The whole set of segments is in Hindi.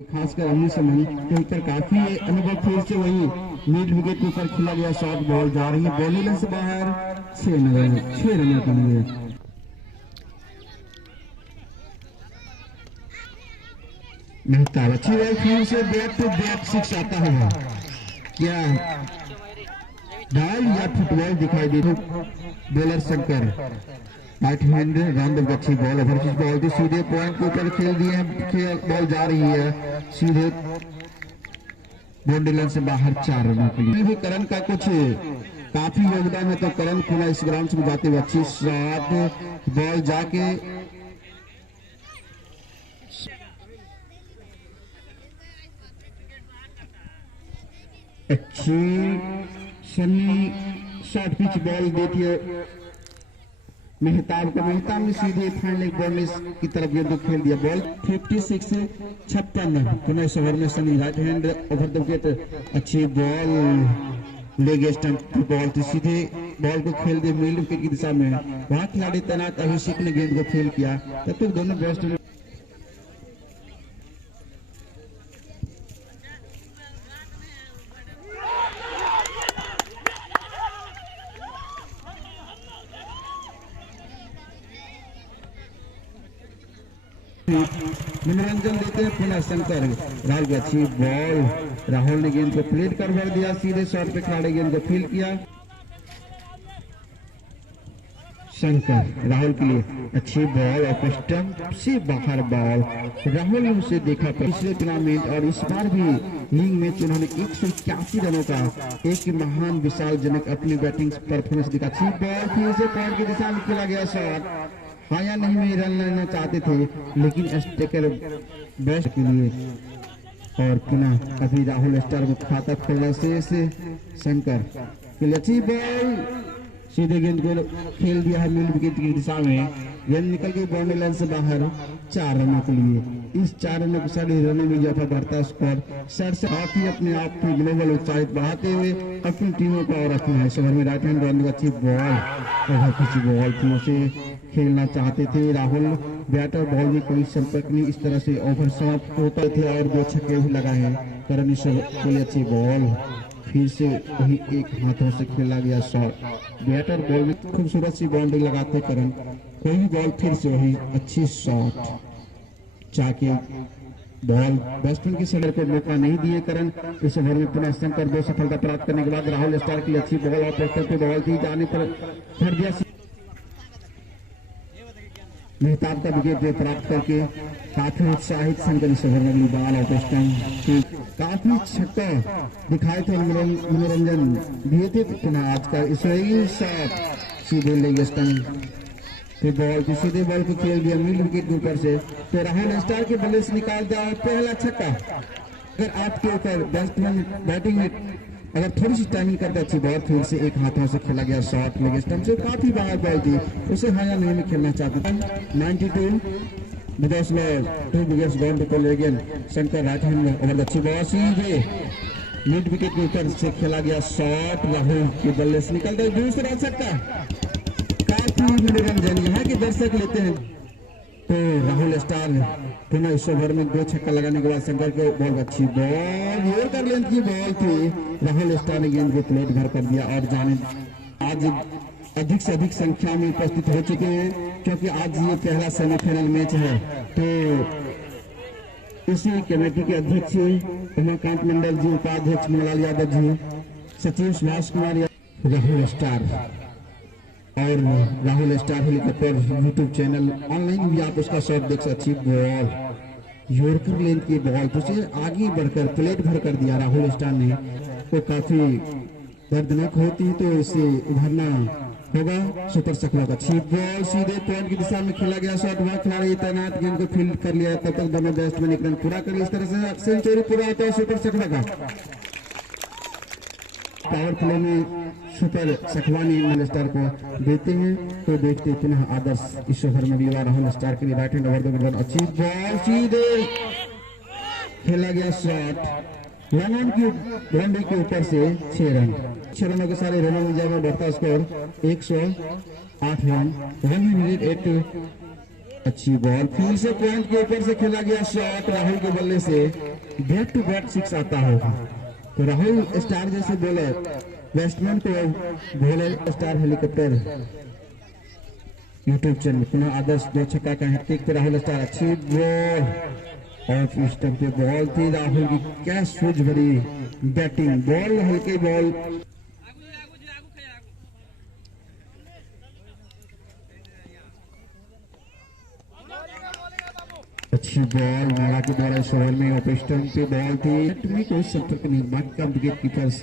खासकर अमनी समन के ऊपर काफी अनुभव फिर से वही मिड विकेट के ऊपर खेला गया शॉट बॉल जा रही है बॉलीलन से बाहर 6 रनों के लिए। मेहताब अच्छी बॉल फिर से बैक टू बैक सिक्स आता है। क्या डाल या फुटबॉल दिखाई दे bowler Shankar right hand round अच्छी बॉल ओवर बॉल थी सीधे पॉइंट के ऊपर खेल दिए बॉल जा रही है सीधे बाउंड्री लाइन से बाहर 4 रनों के लिए। भी करण का कुछ काफी योगदान है तो करण खुला इस ग्राउंड से जाते हुए अच्छी शॉट बॉल जाके अच्छी सन्नी शॉर्ट पिच बॉल देती है मेहताब ने सीधे फाइनल लेग बॉल की तरफ गेंद को खेल दिया बॉल 56 पुनः इस ओवर में Sunny right hand over the wicket अच्छी बॉल लेग स्टंप बॉल थी सीधे बॉल को खेल दिया मिड विकेट की दिशा में। वहां खिलाड़ी तैनात अभिषेक ने गेंद को खेल किया तब तक दोनों बैट्समैन मनोरंजन देते हैं। पुनः शंकर राहुल की अच्छी बॉल राहुल ने गेंद को प्लेट कर भर दिया सीधे शॉट पे खिलाड़ी गेंद को फील किया। शंकर राहुल के लिए अच्छी बॉल और स्टंप से बाहर बॉल राहुल ने उसे देखा पिछले टूर्नामेंट और इस बार भी लीग मैच उन्होंने 181 रनों का एक महान विशाल जनक अपनी बैटिंग परफॉर्मेंस दिखा। अच्छी बॉल फिर से पॉइंट की दिशा में खेला गया शॉट हाँ या नहीं में रन लेना चाहते थे लेकिन स्टेकर बेस्ट के लिए और पुनः अभी राहुल स्टार को खाता खोलने से शंकर के लिए अच्छी बॉल सीधे गेंद को खेल दिया है मिड विकेट की दिशा में गेंद निकल गई बाउंड्री लाइन से बाहर 4 रनों के लिए। इस 4 रनों के साथ रनों में इजाफा बढ़ता स्कोर सर से आप ही अपने आप की ग्लोबल उत्साहित बढ़ाते हुए अपनी टीमों को और रखना है। शहर में राइट हैंड राउंड अच्छी बॉल थी उसे खेलना चाहते थे राहुल बैटर बॉल में कोई संपर्क नहीं इस तरह से ओवर समाप्त होते थे और 2 छक्के भी लगाए करण के लिए अच्छी बॉल फिर से वही एक हाथों से खेला गया शॉट बैटर बॉल में खूबसूरत सी बाउंड्री लगाते करण कोई भी बॉल फिर से वही अच्छी शॉट जाके बॉल बैट्समैन की सड़क को मौका नहीं दिए करण। इस ओवर में पुनः शंकर 2 सफलता प्राप्त करने के बाद राहुल स्टार की अच्छी बॉल और पोस्टर पे बॉल थी जाने पर भर दिया मेहताब का विकेट प्राप्त करके काफी उत्साहित शंकर इस ओवर में बॉल और स्टंप काफी छक्का दिखाए थे मनोरंजन दिए थे पुनः आज का इस शॉट सीधे लेग स्टंप फिर बॉल की सीधे बॉल को खेल दिया मिड विकेट के ऊपर से तो राहुल स्टार के बल्ले से निकाल दिया और पहला छक्का। अगर आपके ऊपर बैट्समैन बैटिंग में अगर थोड़ी सी टाइमिंग करते अच्छी बॉल फिर से एक हाथों से खेला गया शॉट लेग स्टंप से काफी बाहर बॉल थी उसे हाँ या नहीं में खेलना चाहते थे 92 because में 2 wickets gone to Collegian Shankar right hand over अच्छी बॉल सीधे मिड विकेट के ऊपर से खेला गया शॉट राहुल के बल्ले से निकल गया दूसरा छक्का काफी मनोरंजन यहाँ के दर्शक लेते हैं तो राहुल स्टार पुनः इस ओवर में 2 छक्का लगाने के बाद शंकर को बॉल अच्छी बॉल योरकर लेंथ की बॉल थी राहुल स्टार ने गेंद को प्लेट भर कर दिया और जाने आज अधिक से अधिक संख्या में उपस्थित हो चुके हैं क्योंकि आज ये पहला सेमीफाइनल मैच है तो इसी कमेटी के अध्यक्ष उमाकांत मंडल जी उपाध्यक्ष मोहनलाल यादव जी सचिव सुभाष कुमार राहुल स्टार और Rahul star helicopter YouTube channel online भी आप उसका शॉट देख सकते। अच्छी बॉल योरकर लेंथ की बॉल तो उसे आगे बढ़कर प्लेट भर कर दिया राहुल स्टार ने तो काफी दर्दनाक होती तो इसे उभरना होगा सुपर सकला का। अच्छी बॉल सीधे पॉइंट की दिशा में खेला गया शॉट वहां खिलाड़ी तैनात गेंद को फील्ड कर लिया तब तक दोनों बैट्समैन एक रन पूरा कर इस तरह से सेंचुरी पूरा होता है सुपर सकला का। पावर प्ले में सुपर सकवानी स्टार को देते हैं तो देखते पुनः आदर्श इस ओवर में भी राहुल स्टार के लिए राइट हैंड ओवर द अच्छी बॉल सीधे खेला गया शॉट रन की बाउंड्री के ऊपर से 6 रनों के सारे रनों में जब बढ़ता स्कोर 108 रन 108 अच्छी बॉल फिर से पॉइंट के ऊपर से खेला गया शॉट राहुल के बल्ले से बैक टू बैक 6 आता होगा। तो राहुल स्टार जैसे बॉलर बैट्समैन को bowler star helicopter YouTube channel पुनः आदर्श 2 छक्का का हैट्रिक पे राहुल स्टार अच्छी बॉल और स्टंप पे बॉल थी राहुल की क्या सूझ भरी बैटिंग बॉल हल्के बॉल अच्छी बॉल नारा के द्वारा इस ओवर में ऑफ स्टंप पे बॉल थी कोई संपर्क नहीं बाकी विकेट कीपर्स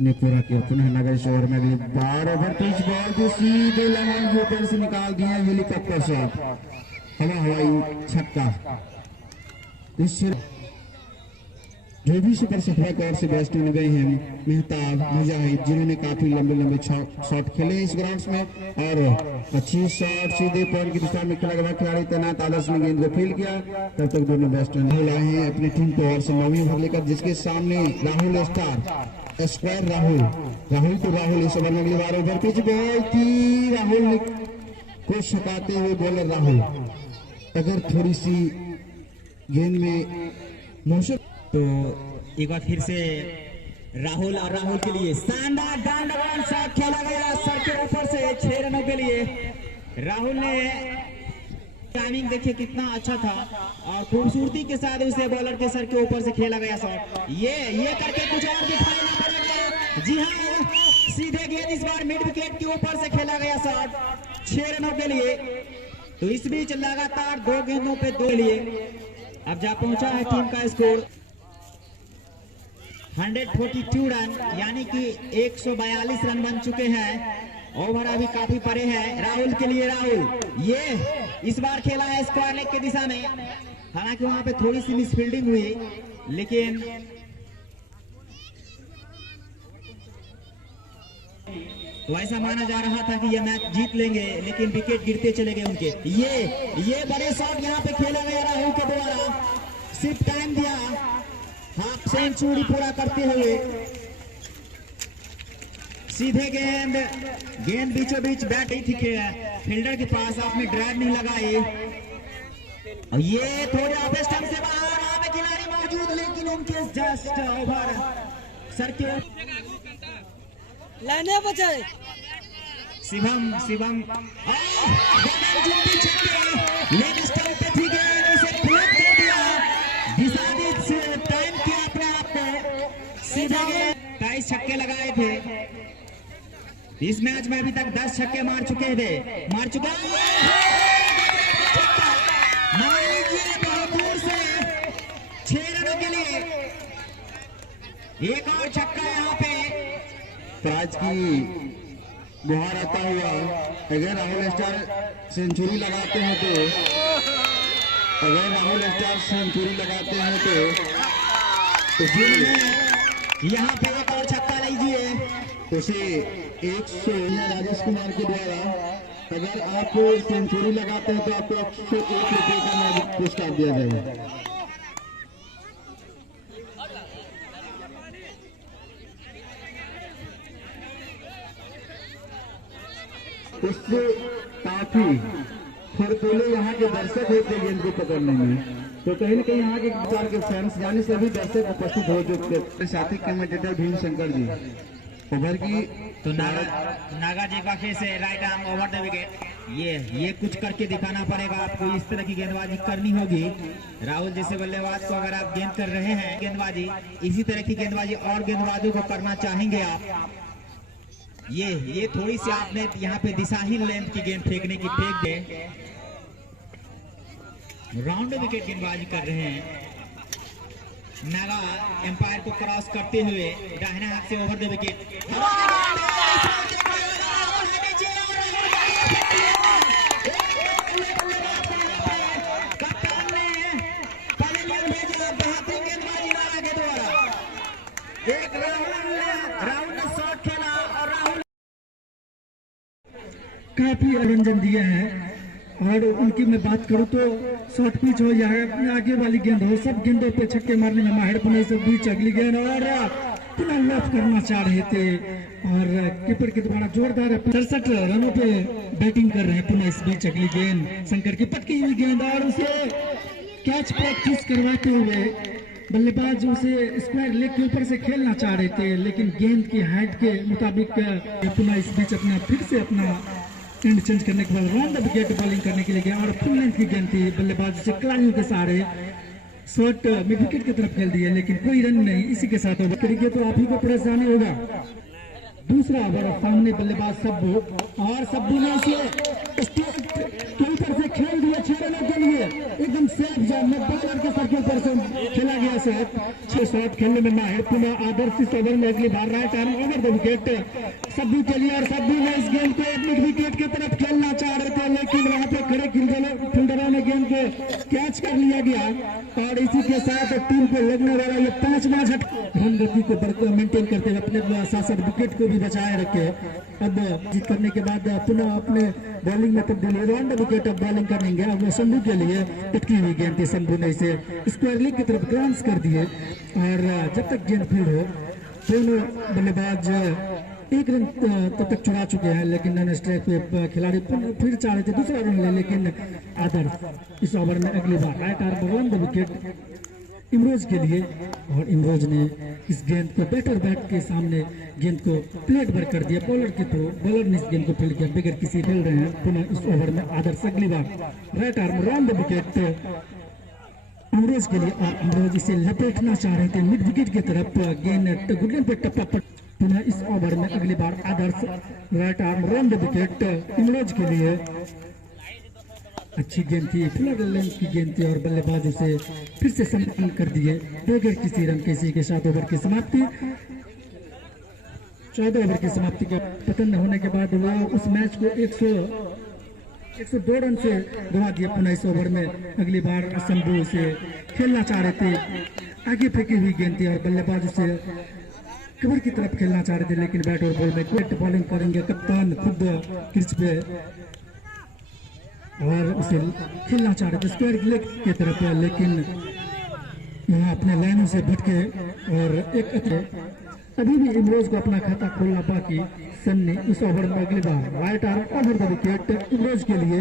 ने पूरा किया। पुनः नगर इस ओवर में भी 12 ओवर पिच बॉल थी सीधे लाइन के ऊपर से निकाल दिया हेलीकॉप्टर शॉट हवाई छक्का। इससे जो भी सुपर सफाई कौर से बैट्समैन गए हैं मेहताब मुजाहिद जिन्होंने काफी लंबे लंबे शॉट खेले इस ग्राउंड में और अच्छी शॉट सीधे पॉइंट की दिशा में खेला गया खिलाड़ी तैनात आदर्श ने गेंद को फील्ड किया। तब तक दोनों बैट्समैन लाए हैं अपनी टीम को और से 9वीं ओवर लेकर जिसके सामने राहुल स्टार स्क्वायर राहुल इस ओवर में अगली बार ओवर पिच बॉल थी राहुल को छकाते हुए बॉलर राहुल अगर थोड़ी सी गेंद में मौसम तो एक बार फिर से राहुल और राहुल के लिए शानदार डाउन शॉट खेला गया सर के ऊपर से 6 रनों के लिए। राहुल ने टाइमिंग देखिए कितना अच्छा था और खूबसूरती के साथ उसे बॉलर के सर के ऊपर से खेला गया शॉट। ये करके कुछ और दिखाई पड़ेगा। जी हाँ सीधे गेंद इस बार मिड विकेट के ऊपर से खेला गया शॉट 6 रनों के लिए। तो इस बीच लगातार 2 गेंदों पे 2 लिए अब जा पहुंचा है टीम का स्कोर 142 रन यानी कि 142 रन बन चुके हैं। ओवर अभी काफी परे है राहुल के लिए। राहुल ये इस बार खेला है स्क्वायर लेग की दिशा में हालांकि वहां पे थोड़ी सी मिसफील्डिंग हुई लेकिन तो ऐसा माना जा रहा था कि यह मैच जीत लेंगे लेकिन विकेट गिरते चले गए उनके। ये बड़े शॉट यहाँ पे खेला गया राहुल के द्वारा सिर्फ टाइम दिया हाफ सेंचुरी पूरा करते हुए सीधे गेंद बीचों बीच बैट ही थी फील्डर के पास आपने ड्राइव नहीं लगाई। ये थोड़े ऑफ स्टंप से बाहर खिलाड़ी मौजूद लेकिन उनके जस्ट ओवर सर के लाने बचाए शिवम लेग स्टंप पे थी गेंद उसे फेंक दे दिया डिसाइडेड से टाइम किया अपने आप को सीधा 23 छक्के लगाए थे इस मैच में अभी तक 10 छक्के मार चुके बहुत दूर से 6 रनों के लिए एक और छक्का यहाँ पे प्राइज की गुहार आता हुआ अगर राहुल स्टार सेंचुरी लगाते हैं तो यहाँ पे एक और छक्का लीजिए उसे 100 राजेश कुमार के द्वारा अगर आप सेंचुरी लगाते हैं तो आपको 101 रुपये का पुरस्कार दिया जाएगा। उससे काफी फरफूले यहाँ के दर्शक होते गेंद को पकड़ने में तो कहीं न कहीं यहाँ के विचार के फैंस यानी सभी दर्शक उपस्थित हो चुके साथी कमेंटेटर भीम शंकर जी ओवर की तो नागा जी का फिर से right arm over the wicket ये कुछ करके दिखाना पड़ेगा आपको इस तरह की गेंदबाजी करनी होगी। राहुल जैसे बल्लेबाज को अगर आप गेंद कर रहे हैं गेंदबाजी इसी तरह की गेंदबाजी और गेंदबाजों को करना चाहेंगे आप ये थोड़ी सी आपने यहाँ पे दिशाहीन लेंथ की गेंद फेंकने की फेंक दे राउंड विकेट गेंदबाजी कर रहे हैं। नागा एम्पायर को क्रॉस करते हुए दाहिने हाथ से ओवर द विकेट कप्तान ने पवेलियन भेजा बेहतरीन गेंदबाजी नागा के द्वारा एक राहुल ने शॉट खेला और राहुल काफी मनोरंजन दिए हैं और उनकी मैं बात करूं तो शॉर्ट पिच हो या आगे वाली गेंद हो सब गेंदों पे छक्के मारने में माहिर बने सब बीच अगली गेंद और पुनः लॉफ करना चाह रहे थे और कीपर के द्वारा जोरदार 67 रनों पे बैटिंग कर रहे हैं। पुनः इस बीच अगली गेंद शंकर की पटकी हुई गेंद और उसे कैच प्रैक्टिस करवाते हुए बल्लेबाज उसे स्क्वायर लेग के ऊपर से खेलना चाह रहे थे, लेकिन गेंद की हाइट के मुताबिक पुनः इस बीच अपना फिर से अपना एंड चेंज करने के बाद राउंड द विकेट बॉलिंग करने के लिए गया और फुल लेंथ की गेंद थी। बल्लेबाज उसे कलाइयों के सहारे शॉट मिड विकेट की तरफ खेल दिया, लेकिन कोई रन नहीं। इसी के साथ ओवर करेंगे तो आप ही को परेशानी होगा। दूसरा ओवर सामने बल्लेबाज सब्बू और सब्बू ने इसे ऊपर से खेल दिया 6 रनों के लिए, एकदम सेफ जोन में बॉलर के सर के ऊपर से खेला गया शॉट। 6 शॉट खेलने में माहिर पुनः आदर्श इस ओवर में अगली बार right arm over the wicket Sabbu के लिए और सब्बू ने इस गेंद को मिड विकेट की तरफ खेलना चाह रहे थे, लेकिन वहां पे खड़े फील्डरों ने गेंद को कैच कर लिया गया और इसी के साथ टीम को लगने वाला ये 5वां झटका रन गति को मेंटेन करते हुए अपने साथ विकेट को भी बचाए रखे। अब जीत करने के बाद पुनः अपने बॉलिंग में तब्दीली राउंड विकेट अब बॉलिंग करेंगे। अब शंभू के लिए पिटकी हुई गेंद थी, शंभू ने इसे स्क्वायर लेग की तरफ ग्रांस कर दिए और जब तक गेंद फील्ड हो दोनों बल्लेबाज 1 रन तब तक चुरा चुके हैं, लेकिन नॉन स्ट्राइक पे खिलाड़ी फिर चाह रहे थे दूसरा रन ले, लेकिन आदर्श इस ओवर में अगली बार right arm round the wicket Imroz के लिए और इमरोज ने इस गेंद को बैटर बैट के सामने गेंद को प्लेट भर कर दिया बॉलर के थ्रू। बॉलर ने इस गेंद को फील्ड किया बगैर किसी खेल रहे हैं। पुनः इस ओवर में आदर्श अगली बार right arm round the wicket Imroz के लिए और इमरोज इसे लपेटना चाह रहे थे मिड विकेट की तरफ, गेंद गुडन पे टप्पा पर। पुनः इस ओवर में अगली बार Adarsh right arm round the wicket Imroz के लिए। अच्छी गेंद थी, फुल लेंथ की गेंद थी और बल्लेबाज उसे फिर से संपन्न कर दिए बगैर किसी रन के। इसी के साथ ओवर की समाप्ति 14 ओवर की समाप्ति का पतन होने के बाद वो उस मैच को 102 रन से गवा दिया। पुनः इस ओवर में अगली बार शंभू से खेलना चाह रहे थे, आगे फेंकी हुई गेंद थी और बल्लेबाज उसे कवर की तरफ खेलना चाह रहे थे, लेकिन बैट और बॉल में क्विक बॉलिंग करेंगे कप्तान खुद क्रीज पे और उसे खेलना चाह रहे थे स्क्वायर लेग की तरफ, लेकिन यहाँ अपने लाइनों से भटके और एक अभी भी इमरोज को अपना खाता खोलना बाकी। सन्नी इस ओवर में अगली बार right arm over the wicket Imroz के लिए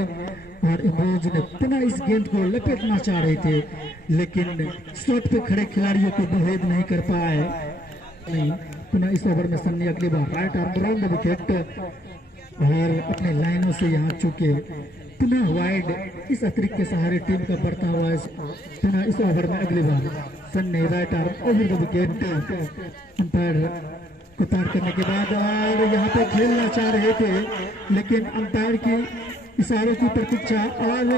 और इमरोज ने पुनः इस गेंद को लपेटना चाह रहे थे, लेकिन शॉट पे खड़े खिलाड़ियों को भेद नहीं कर पाए। नहीं, पुनः इस ओवर में सन्नी अगली बार right arm round the wicket और अपने लाइनों से यहाँ चुके पुनः वाइड इस अतिरिक्त के सहारे टीम का बढ़ता हुआ पुनः इस ओवर में अगली बार Sunny right arm over the wicket umpire को पार करने के बाद और यहाँ पे खेलना चाह रहे थे, लेकिन अंपायर की इशारों की प्रतीक्षा और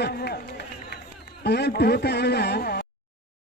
आउट होता हुआ